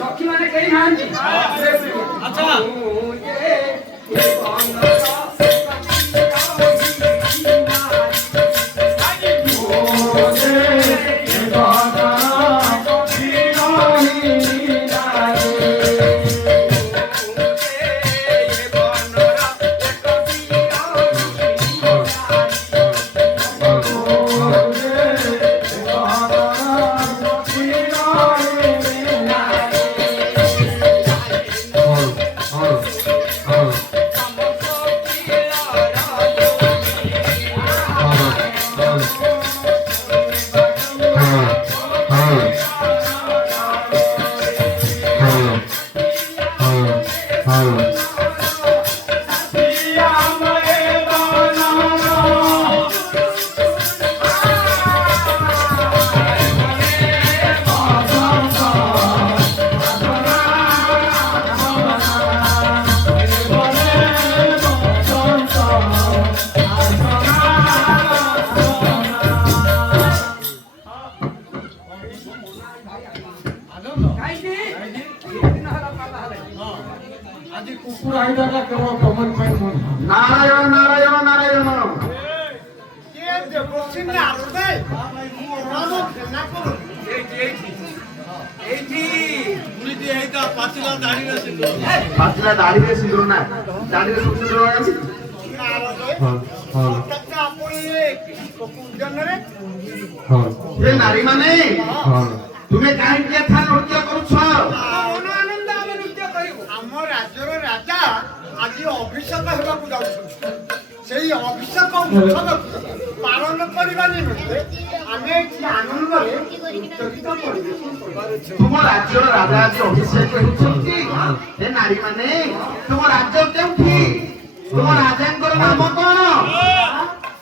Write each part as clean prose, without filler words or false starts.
सखी मैंने कही हाँ जी अच्छा नारायण नारायण नारायण पाचला दाढीरे सिंदूर ना दाढीरे सिंदूर আছে नारी माने তুমি কাহিনী কথা নৃত্য করছ আনন্দ আমি নৃত্য করিব আমার রাজ্যর রাজা আজি অভিষেক হেବାକୁ যাଉଛନ୍ତି সেই অভিষেক উৎসব পালন করিবা নিমন্তে আমি কি আনন্দরে নৃত্য পরিবেশন করিব তুম রাজ্যর রাজা আজি অভিষেক হেউଛନ୍ତି হে নারী মানে তুম রাজ্য কেউঠি তুম রাজাঙ্কর নাম কোন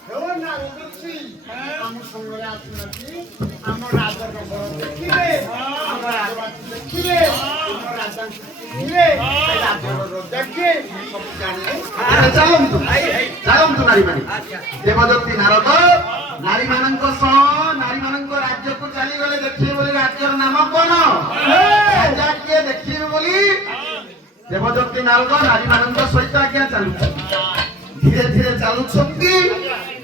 হেও নারী দেখছি আমার সঙ্গে আসুনাছি আমার রাজার ঘর দেখিবে আমার রাজবাড়ি দেখিবে আমার রাজার দেখিবে রাজার দেখে সব জানিবে ଚାଲନ୍ତୁ ନାରୀ ମାନେ ଦେବଦତ୍ତୀ ନାରଦ ନାରୀ ମାନଙ୍କ ସହ ନାରୀ ମାନଙ୍କ ରାଜ୍ୟକୁ ଚାଲିଗଲେ ଦେଖିବେ ବୋଲି ରାଜ୍ୟର ନାମ କଣ ରାଜା କିଏ ଦେଖିବେ ବୋଲି ଦେବଦତ୍ତୀ ନାରଦ ନାରୀ ମାନଙ୍କ ସହିତ ଆଜ୍ଞା ଚାଲୁଛନ୍ତି ଧୀରେ ଧୀରେ ଚାଲୁଛନ୍ତି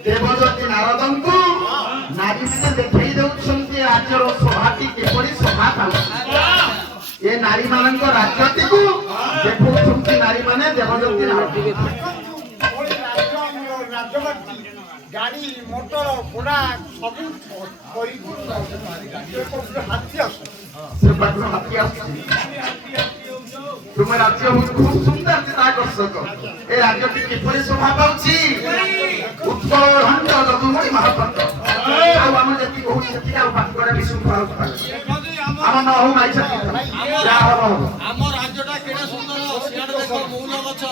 ଦେବଦତ୍ତୀ ନାରଦଙ୍କୁ ନାରୀ ମାନେ ଦେଖେଇ ଦେଉଛନ୍ତି ରାଜ୍ୟର ସଭାଟି କିପରି ଶୋଭା ପାଉଛି ଏ ନାରୀ ମାନଙ୍କ ରାଜ୍ୟଟିକୁ ଦେଖଉଛନ୍ତି ନାରୀ ମାନେ ଦେବଦତ୍ତୀ ନାରଦ গাড়ি মোটর ঘোড়া সবই হাতি ତୁମ ରାଜ୍ୟ ଖୁବ ସୁନ୍ଦର ଚିତାକର୍ଷକ ଏ ରାଜ୍ୟଟି କିପରି ଶୋଭା ପାଉଛି ଉତ୍କଳ ଘଣ୍ଟ ଯଦୁମଣି ମହାପାତ୍ର ଆଉ ଆମେ ଯେତିକି କହୁଛୁ ସେତିକି ଆଉ ପାଠ କରିବା ବିଶୃଙ୍ଖଳା ଆମ ନ ହଉ ନାଇଁ ଯାହା ହବ ହବ ଆମ ରାଜ୍ୟଟା କେଡ଼େ ସୁନ୍ଦର ସିଆଡେ ଦେଖ ମହୁଲ ଗଛ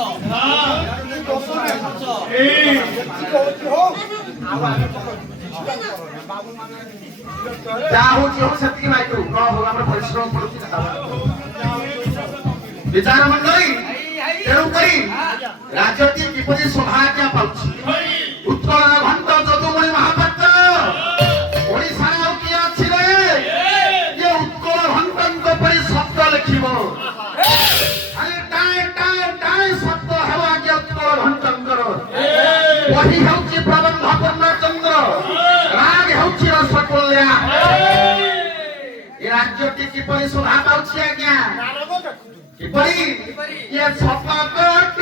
ଯାହା ହଉଛି ହଉ ସେତିକି ନାଇଁ କରୁ ନ ହଉ ଆମେ ପରିଶ୍ରମ କରୁଛୁ ବିଚାର ମଣ୍ଡଳୀ ତେଣୁକରି ରାଜ୍ୟଟି କିପରି ସୌଭାଗ୍ୟ ପାଉଛି ଉତ୍କଳ ଘଣ୍ଟ ଯଦୁମଣି ମହାପାତ୍ର ଓଡ଼ିଶାରେ ଆଉ କିଏ ଅଛି ରେ ଯେ ଉତ୍କଳ ଘଣ୍ଟଙ୍କ ପରି ଶବ୍ଦ ଲେଖିବ ଖାଲି ଟାଏ ଟାଏ ଟାଏ ଶବ୍ଦ ହେବ ଆଜ୍ଞା ଉତ୍କଳ ଘଣ୍ଟଙ୍କର ବହି ହେଉଛି ପ୍ରବନ୍ଧ ପୂର୍ଣ୍ଣଚନ୍ଦ୍ର ରାଗ ହେଉଛି ରସଗୋଲ୍ଲା ଏ ରାଜ୍ୟଟି କିପରି ଶୋଭା ପାଉଛି ଆଜ୍ଞା କିପରି ଏ ଶତକୋଟି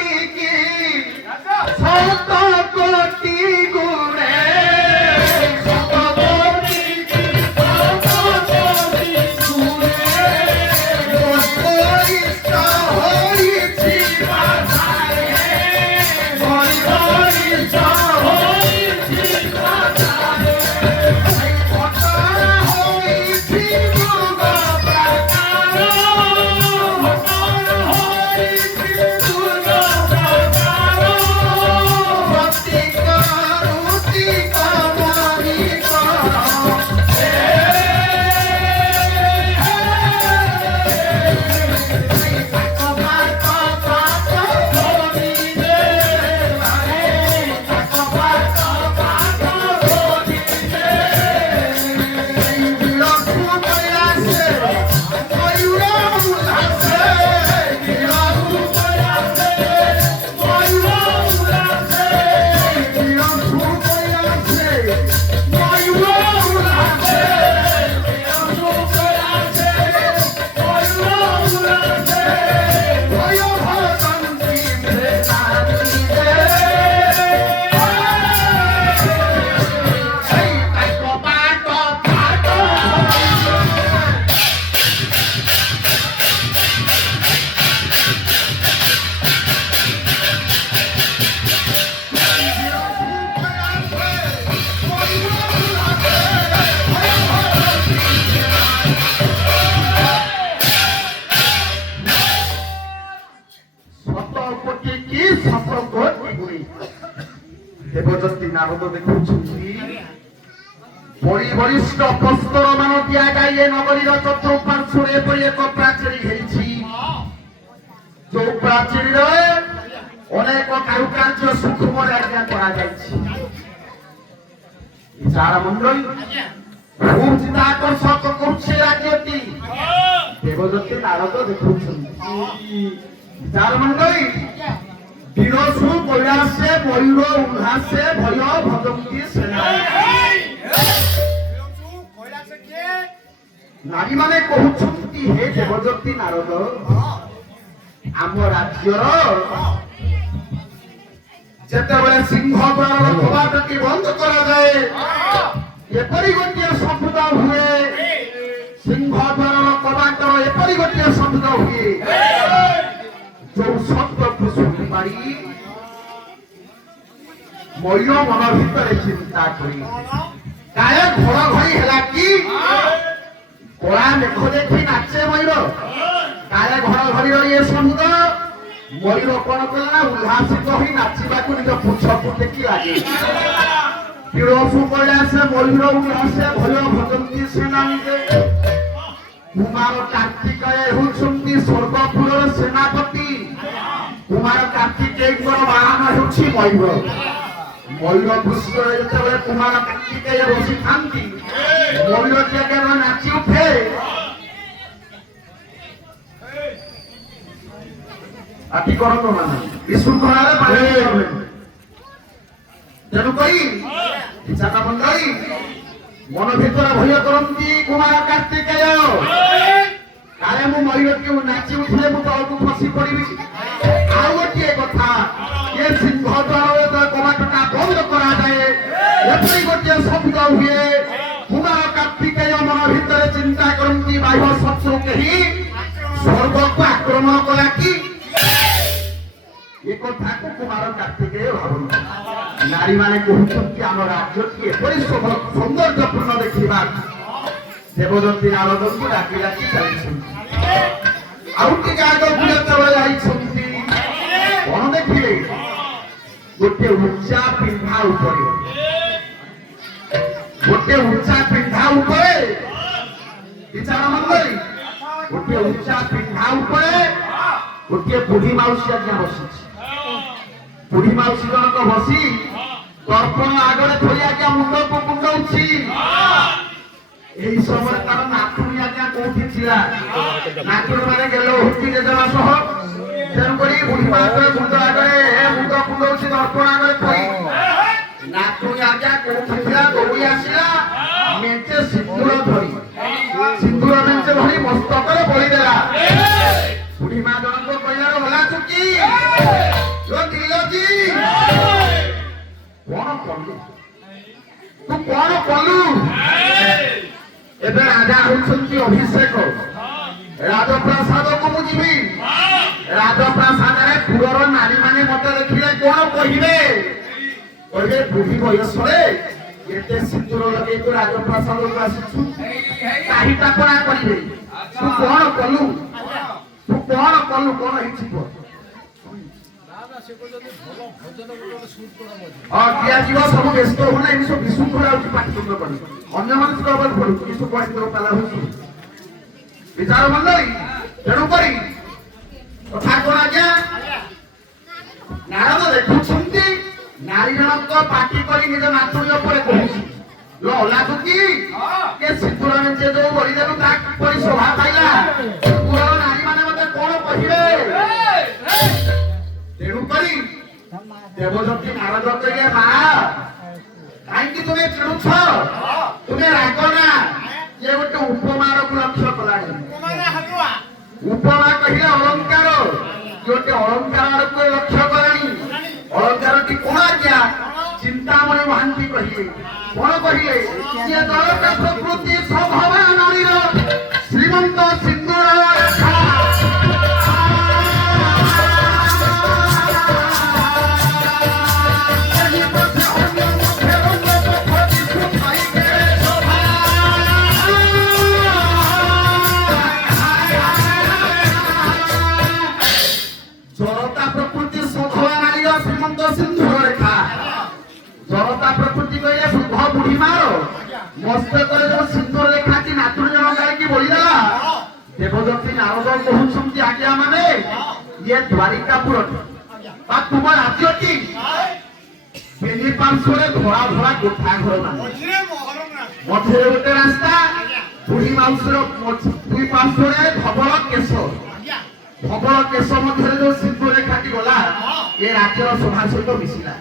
ପକ୍ଷେ କି ସମ୍ପର୍କ କିଭଳି ଦେବଦତ୍ତୀ ନାରଦ ଦେଖୁଛନ୍ତି ବଳି ବଳିଷ୍ଠ ଅପସ୍ତର ମାନ ଦିଆଯାଇ ଏ ନଗରୀର ଚତୁଃପାର୍ଶ୍ୱରେ ଏପରି ଏକ ପ୍ରାଚୀର ହେଇଛି ଯୋଉ ପ୍ରାଚୀରରେ ଅନେକ କାରୁକାର୍ଯ୍ୟ ସୂକ୍ଷ୍ମରେ ଆଜ୍ଞା କରାଯାଇଛି ଚାର ମଣ୍ଡଳୀ খুব চিত্তাকর্ষক করছে রাজ্যটি দেবদত্ত নারদ দেখুଛନ୍ତି চার মণ্ডলী বিরসু কৈলাসে ময়ূর উল্লাসে ভয় ভজন্তি সেনা নারী মানে কହୁଛନ୍ତି হে দেবদত্তী নারদ ଆମ ରାଜ୍ୟର ଯେତେବେଳେ ସିଂହ ଦ୍ୱାରର କବାଟଟି ବନ୍ଦ କରାଯାଏ ଏପରି ଗୋଟିଏ ଶବ୍ଦ ହୁଏ ସିଂହ ଦ୍ୱାରର କବାଟର ଏପରି ଗୋଟିଏ ଶବ୍ଦ ହୁଏ ଯୋଉ ଶବ୍ଦକୁ ଶୁଣି ପାରି ମୟୂର ମନ ଭିତରେ ଚିନ୍ତା କରି କାଳେ ଘର ଘଡ଼ି ହେଲା କି କଳା ମେଘ ଦେଖି ନାଚେ ମୟୂର କାଳେ ଘର ଘଡ଼ିର ଇଏ ଶବ୍ଦ ମୟୂର କଣ କଲା ନା ଉଲ୍ଲାସିତ ହୋଇ ନାଚିବାକୁ ନିଜ ପୁଚ୍ଛକୁ ଟେକି ଲାଗେ বিরসু কৈলাসে ময়ূর উল্লাসে ভয় ভজন্তি সেনানীতে কুমার কার্তিকেয় হেউଛନ୍ତି স্বর্গপুরর সেনাপতি কুমার কার্তিকেয়ଙ୍କର ବାହନ ହେଉଛି ମୟୂର ମୟୂର ପୃଷ୍ଠରେ ଯେତେବେଳେ କୁମାର କାର୍ତିକେୟ ବସିଥାନ୍ତି ମୟୂରଟି ଆଜ୍ଞା ନାଚି ଉଠେ ଆଟି କରନ୍ତୁ ମାନେ ବିଶୃଙ୍ଖଳାରେ ପାଳନ କରିବେ ତେଣୁକରି ଚାର ମଣ୍ଡଳୀ ମନ ଭିତରେ ଭୟ କରନ୍ତି କୁମାର କାର୍ତିକେୟ କାଳେ ମୁଁ ମୟୂରଟି ନାଚି ଉଠିଲେ ମୁଁ ତଳକୁ ଖସି ପଡ଼ିବି ଆଉ ଗୋଟିଏ କଥା ଏ ସିଂହ ଦ୍ୱାରରେ କବାଟଟା ବନ୍ଦ କରାଯାଏ ଏପରି ଗୋଟିଏ ଶବ୍ଦ ହୁଏ କୁମାର କାର୍ତିକେୟ ମନ ଭିତରେ ଚିନ୍ତା କରନ୍ତି ବାହ୍ୟ ଶତ୍ରୁ କେହି ସ୍ୱର୍ଗକୁ ଆକ୍ରମଣ କଲା କି ଏ କଥାକୁ କୁମାର କାର୍ତିକେୟ ଭାବନ୍ତି ନାରୀ ମାନେ କହୁଛନ୍ତି ଆମ ରାଜ୍ୟଟି ଏପରି ସୌନ୍ଦର୍ଯ୍ୟପୂର୍ଣ୍ଣ ଦେଖିବା ଦେବଦତ୍ତୀ ନାରଦଙ୍କୁ ଡାକି ଡାକି ଚାଲିଛନ୍ତି ଆଉ ଟିକେ ଆଗକୁ ଯେତେବେଳେ ଯାଇଛନ୍ତି କଣ ଦେଖିଲେ ଗୋଟିଏ ଉଚ୍ଚା ପିଣ୍ଡା ଉପରେ ବିଚାର ମଣ୍ଡଳୀ ଗୋଟିଏ ଉଚ୍ଚା ପିଣ୍ଡା ଉପରେ ଗୋଟିଏ ବୁଢୀ ମାଉସୀ ଆଜ୍ଞା ବସିଛି ବୁଢୀ ମାଉସୀ ଜଣକ ବସି ଦର୍ପଣ ଆଗରେ ଥୋଇ ଆଜ୍ଞା ମୁଣ୍ଡକୁ କୁଣ୍ଡଉଛି ଏହି ସମୟରେ ତାର ନାତୁଣୀ ଆଜ୍ଞା କୋଉଠି ଥିଲା ନାତୁଣୀ ମାନେ ଗେଲ ହଉଛି ଜେଜେମା ସହ ତେଣୁକରି ବୁଢୀ ମାଉସୀ ମୁଣ୍ଡ ଆଗରେ ମୁଣ୍ଡ କୁଣ୍ଡଉଛି ଦର୍ପଣ ଆଗରେ ଥୋଇ ନାତୁଣୀ ଆଜ୍ଞା କୋଉଠି ଥିଲା ଦୌଡ଼ି ଆସିଲା ମେଞ୍ଚେ ସିନ୍ଦୁର ଧରି ସିନ୍ଦୁର ମେଞ୍ଚେ ଧରି ମସ୍ତକରେ ବଳି ଦେଲା ବୁଢୀ ମା ଜଣକ କହିଲାର ହେଲା ଚୁକି କଣ କଲୁ ତୁ କଣ କଲୁ ଏବେ ରାଜା ହଉଛନ୍ତି ଅଭିଷେକ ରାଜପ୍ରାସାଦକୁ ମୁଁ ଯିବି ରାଜପ୍ରାସାଦରେ ପୁରର ନାରୀ ମାନେ ମତେ ଦେଖିଲେ କଣ କହିବେ କହିବେ ବୁଢୀ ବୟସରେ ଏତେ ସିନ୍ଦୁର ଲଗେଇ ତୁ ରାଜପ୍ରାସାଦକୁ ଆସିଛୁ କାହିଁ ଟାପଣା କରିବେ ତୁ କଣ କଲୁ କଣ ହେଇଛି କୁହ ଦିଆଯିବ ସବୁ ବ୍ୟସ୍ତ ହଉନା ଏମିତି ସବୁ ବିଶୃଙ୍ଖଳା ହଉଛି ପାଟିତୁଣ୍ଡ କରି ଅନ୍ୟମାନେ ହବାକୁ ପଡୁଛି ଏସବୁ ପାଟିତୁଣ୍ଡ ପାଲା ହଉଛି ବିଚାର ମଣ୍ଡଳୀ ତେଣୁକରି କଥା କଣ ଆଜ୍ଞା ନାରଦ ଦେଖୁଛନ୍ତି ନାରୀ ଜଣକ ପାଟି କରି ନିଜ ନାତୁଣୀ ଉପରେ କହୁଛି ଲାଗୁଛି ଏ ସିନ୍ଦୁର ମେଞ୍ଚେ ଯୋଉ ବଳିଦେଲୁ ତା କିପରି ଶୋଭା ପାଇଲା ପୁରର ନାରୀ ମାନେ ମତେ କଣ କହିବେ ତେଣୁକରି ଦେବଦତ୍ତୀ ନାରଦ କହିଲେ ମା କାହିଁକି ତୁମେ ଚିଡୁଛ ତୁମେ ରାଗ ନା ଇଏ ଗୋଟେ ଉପମାରକୁ ଲକ୍ଷ୍ୟ କଲାଣି ଉପମା କହିଲେ ଅଳଙ୍କାର ଗୋଟେ ଅଳଙ୍କାର ଆଡକୁ ଲକ୍ଷ୍ୟ କଲାଣି ଅଳଙ୍କାରଟି କଣ ଆଜ୍ଞା ଚିନ୍ତାମଣି ମହାନ୍ତି କହିଲେ କଣ କହିଲେ ସିଏ ଦଳକା ପ୍ରକୃତି ସ୍ୱଭାବ ନାରୀର ଶ୍ରୀମନ୍ତ ସିନ୍ଦୁର ରେଖା ଜড়তা প্রকৃতি ପର୍ଯ୍ୟନ୍ତ ସିନ୍ଦୁର ରେଖା ଜନତା ପ୍ରକୃତି କହିଲେ ବୁଧ ବୁଢୀ ମାର ମସ୍ତକରେ ଯୋଉ ସିନ୍ଦୁର ରେଖାଟି ନାତୁଣୀ ଜଣ ଗାଇକି ବଳିଦେଲା ଦେବଦତ୍ତୀ ନାରଦ କହୁଛନ୍ତି ଆଜ୍ଞା ମାନେ ଇଏ ଦ୍ୱାରିକାପୁର ବା ତୁମ ରାଜ୍ୟଟି ବେନି ପାର୍ଶ୍ୱରେ ଧଳା ଧଳା କୋଠା ଘର ନାହିଁ ମଝିରେ ଗୋଟେ ରାସ୍ତା ବୁଢୀ ମାଉସୀର ଦୁଇ ପାର୍ଶ୍ୱରେ ଧବଳ କେଶ ଧବଳ କେଶ ମଧ୍ୟରେ ଯୋଉ ସିନ୍ଦୁର ରେଖାଟି ଗଲା ଏ ରାଜ୍ୟର ଶୋଭା ସହିତ ମିଶିଲା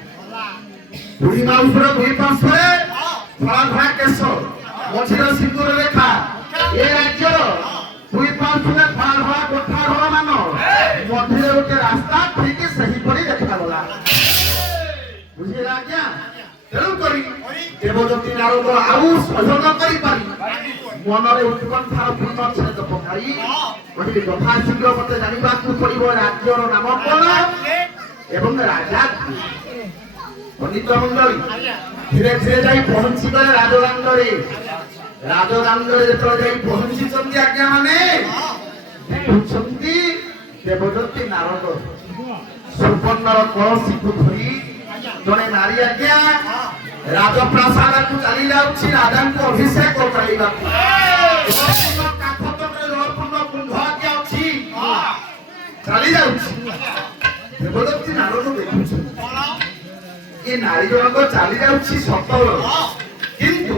ବୁଢୀ ମାଉସୀର ଦୁଇ ପାର୍ଶ୍ୱରେ ଧଳା ଧଳା କେଶ ମଝିରେ ସିନ୍ଦୁର ରେଖା ଏ ରାଜ୍ୟର ଦୁଇ ପାର୍ଶ୍ୱରେ ଧଳା ଧଳା କୋଠା ଘର ମାନ ମଝିରେ ଗୋଟେ ରାସ୍ତା ଠିକ ସେହିପରି ଦେଖାଗଲା ବୁଝିଲେ ଆଜ୍ଞା ତେଣୁକରି ଦେବଦତ୍ତୀ ନାରଦ ଆଉ ସହ୍ୟ ନ କରିପାରି ମନରେ ଉତ୍କଣ୍ଠାର ପୂର୍ଣ୍ଣ ଛେଦ ପକାଇ କହିଲେ ଯଥା ଶୀଘ୍ର ମତେ ଜାଣିବାକୁ ପଡିବ ରାଜ୍ୟର ନାମ କଣ ଏବଂ ରାଜା ପଣ୍ଡିତ ମଣ୍ଡଳୀ ଧୀରେ ଧୀରେ ଯାଇ ପହଞ୍ଚିଗଲେ ରାଜଦାଣ୍ଡରେ ରାଜଦାଣ୍ଡରେ ଯେତେବେଳେ ଯାଇ ପହଞ୍ଚିଛନ୍ତି ଆଜ୍ଞା ମାନେ ଦେଖୁଛନ୍ତି ଦେବଦତ୍ତୀ ନାରଦ ସୁବର୍ଣ୍ଣର କଳସୀକୁ ଧରି ଜଣେ ନାରୀ ଆଜ୍ଞା ରାଜପ୍ରାସାଦକୁ ଚାଲି ଯାଉଛି ରାଜାଙ୍କୁ ଅଭିଷେକ କରାଇବାକୁ ଜଳପୂର୍ଣ୍ଣ କୁମ୍ଭ ଆଜ୍ଞା ଅଛି ଚାଲି ଯାଉଛି ଦେବଦତ୍ତୀ ନାରଦ ଦେଖୁଛନ୍ତି ଏ ନାରୀ ଜଣକ ଚାଲି ଯାଉଛି ସତ କିନ୍ତୁ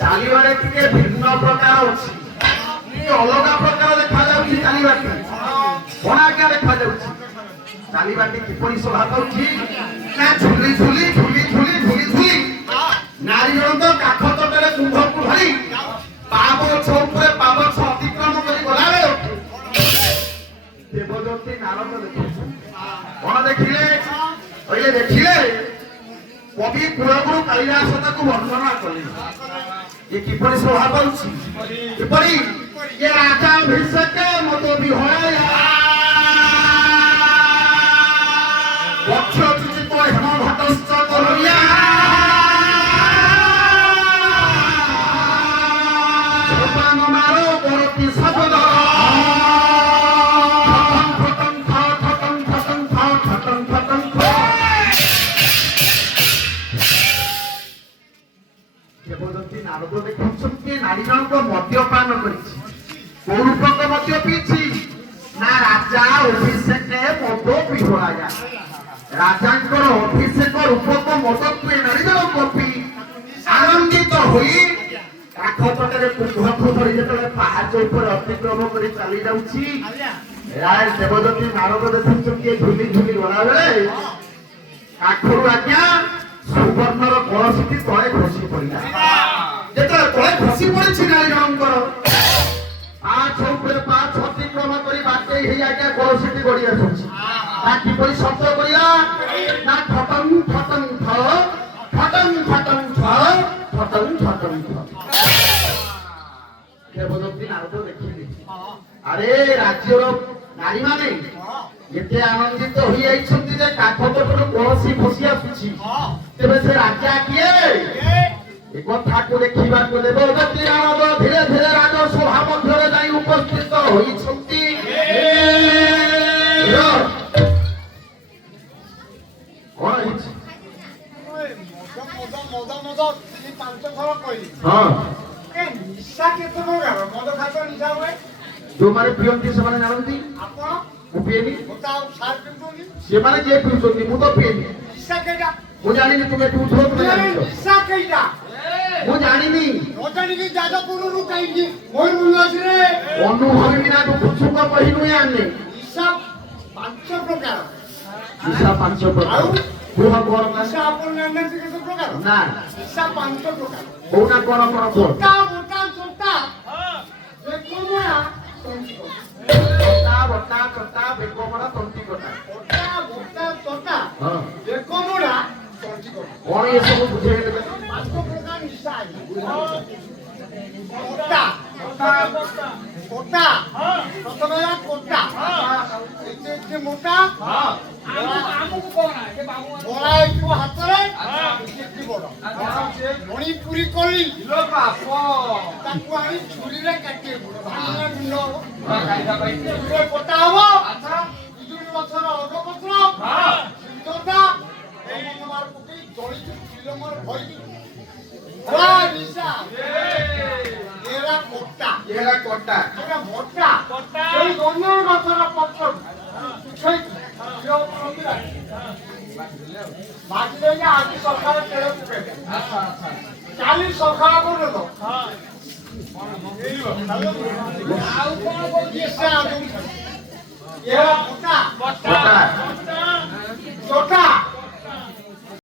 ଚାଲିବାରେ ଟିକେ ଭିନ୍ନ ପ୍ରକାର ଅଛି ଟିକେ ଅଲଗା ପ୍ରକାର ଦେଖାଯାଉଛି ଚାଲିବାଟି କଣ ଆଜ୍ଞା ଦେଖାଯାଉଛି ଚାଲିବାଟି କିପରି ଶୋଭା ପାଉଛି ନା ଝୁଲି ଝୁଲି ଝୁଲି ଝୁଲି ଝୁଲି ଝୁଲି ନାରୀ ଜଣକ କାଠ ତଟରେ କୁମ୍ଭକୁ ଧରି ପାବଛ ଉପରେ ପାବଛ ଅତିକ୍ରମ କରି ଗଲାବେଳେ ଦେବଦତ୍ତୀ ନାରଦ ଦେଖୁଛନ୍ତି କଣ ଦେଖିଲେ କହିଲେ ଦେଖିଲେ কবি কুলগুরু কালিদাস তাকে বর্ণনা কলে এ কিপরি শোভা পাଉଛି কিপরি এ রাজা অভিষেকে মত বিহয়া বক্ষ চিচিত হেম ভাতস্ত করিয়া সোপান মারো করতি শব্দ দেবদত্তী নারদ দেখুଛନ୍ତି নারী জଣକ ମଦ୍ୟପାନ କରିଛି କୋଉ ରୂପକ ମଦ୍ୟ ପିଇଛି ନା ରାଜା ଅଭିଷେକ ମଦ ବିହଳା ରାଜାଙ୍କର ଅଭିଷେକ ରୂପକ ମଦ ପିଇ ନାରୀ ଜଣକ ପିଇ ଆନନ୍ଦିତ ହୋଇ କାଠ ତଟରେ କୁମ୍ଭକୁ ଧରି ଯେତେବେଳେ ପାହାଚ ଉପରେ ଅତିକ୍ରମ କରି ଚାଲି ଯାଉଛି ରାୟ ଦେବଦତ୍ତୀ ନାରଦ ଦେଖୁଛନ୍ତି ଝୁଲି ଝୁଲି ଗଲାବେଳେ କାଠରୁ ଆଜ୍ଞା ସୁବର୍ଣ୍ଣର କଳସୀଟି ତଳେ ଖସି ପଡ଼ିଲା ଯେତେବେଳେ ତଳେ ଖସି ପଡ଼ିଛି ନାରୀ ଜଣଙ୍କର ପାଛ ଉପରେ ପାଛ ଅତିକ୍ରମ କରି ବାଟେଇ ହେଇ ଆଜ୍ଞା କଳସୀଟି ଗଡ଼ି ଆସୁଛି ତା କିପରି ଶବ୍ଦ କରିଲା ନା ଠଟଂ ଠଟଂ ଠ ଠଟଂ ଠଟଂ ଠ ଠଟଂ ଠଟଂ ଠ ଦେବଦତ୍ତୀ ନାରଦ ଦେଖିଲେ ଆରେ ରାଜ୍ୟର ନାରୀମାନେ ଏତେ ଆନନ୍ଦିତ ହୋଇଯାଇଛନ୍ତି ଯେ କାଠ ତଟରୁ କଳସୀ ଖସି ଆସୁଛି ତେବେ ସେ ରାଜା କିଏ ଏ କଥାକୁ ଦେଖିବାକୁ ଦେବଦତ୍ତୀ ନାରଦ ଧୀରେ ଧୀରେ ରାଜସଭା ମଧ୍ୟରେ ଯାଇ ଉପସ୍ଥିତ ହୋଇଛନ୍ତି କଣ ହେଇଛି ଯୋଉମାନେ ପିଅନ୍ତି ସେମାନେ ଜାଣନ୍ତି ମୁଁ ପିଏନି ସେମାନେ ଯିଏ ପିଉଛନ୍ତି ମୁଁ ତ ପିଏନି ମୁଁ ଜାଣିନି ତୁମେ ପିଉଥିବ ତୁମେ ଜାଣିଛ ମୁଁ ଜାଣିନି ଅନୁଭବୀ ବିନା ଦୁଃଖୁକ କହି ନୁହେଁ ଆମେ ନିଶା 5 ପ୍ରକାର କୁହ କଣ ନା କହୁନା କଣ କଣ କୁହ ବଟା ଚଟା ବେକମରା ତଣ୍ଟି କଟା କଣ ଏ ସବୁ ବୁଝେଇଲେ ମଣିପୁରୀ କଲି ତାକୁ ଆଣି ଛୁରୀରେ କାଟି କଟା ହବ ପିଜୁଳି ଗଛର ଅଗପତ୍ର ମୋର ଭଇ ରା ନିଶା ଏରା କୋଟା ଏରା କଟା ଏରା ମୋଟା এই গঞ্জর গছর পত্র সেই যোগ প্রতিরা বাজিলে যে আজ সরকার তেল পকেটে কালি সরকার পর্যন্ত ଆଉ କଣ କରୁଛି ଏରା ମୋଟା କଟା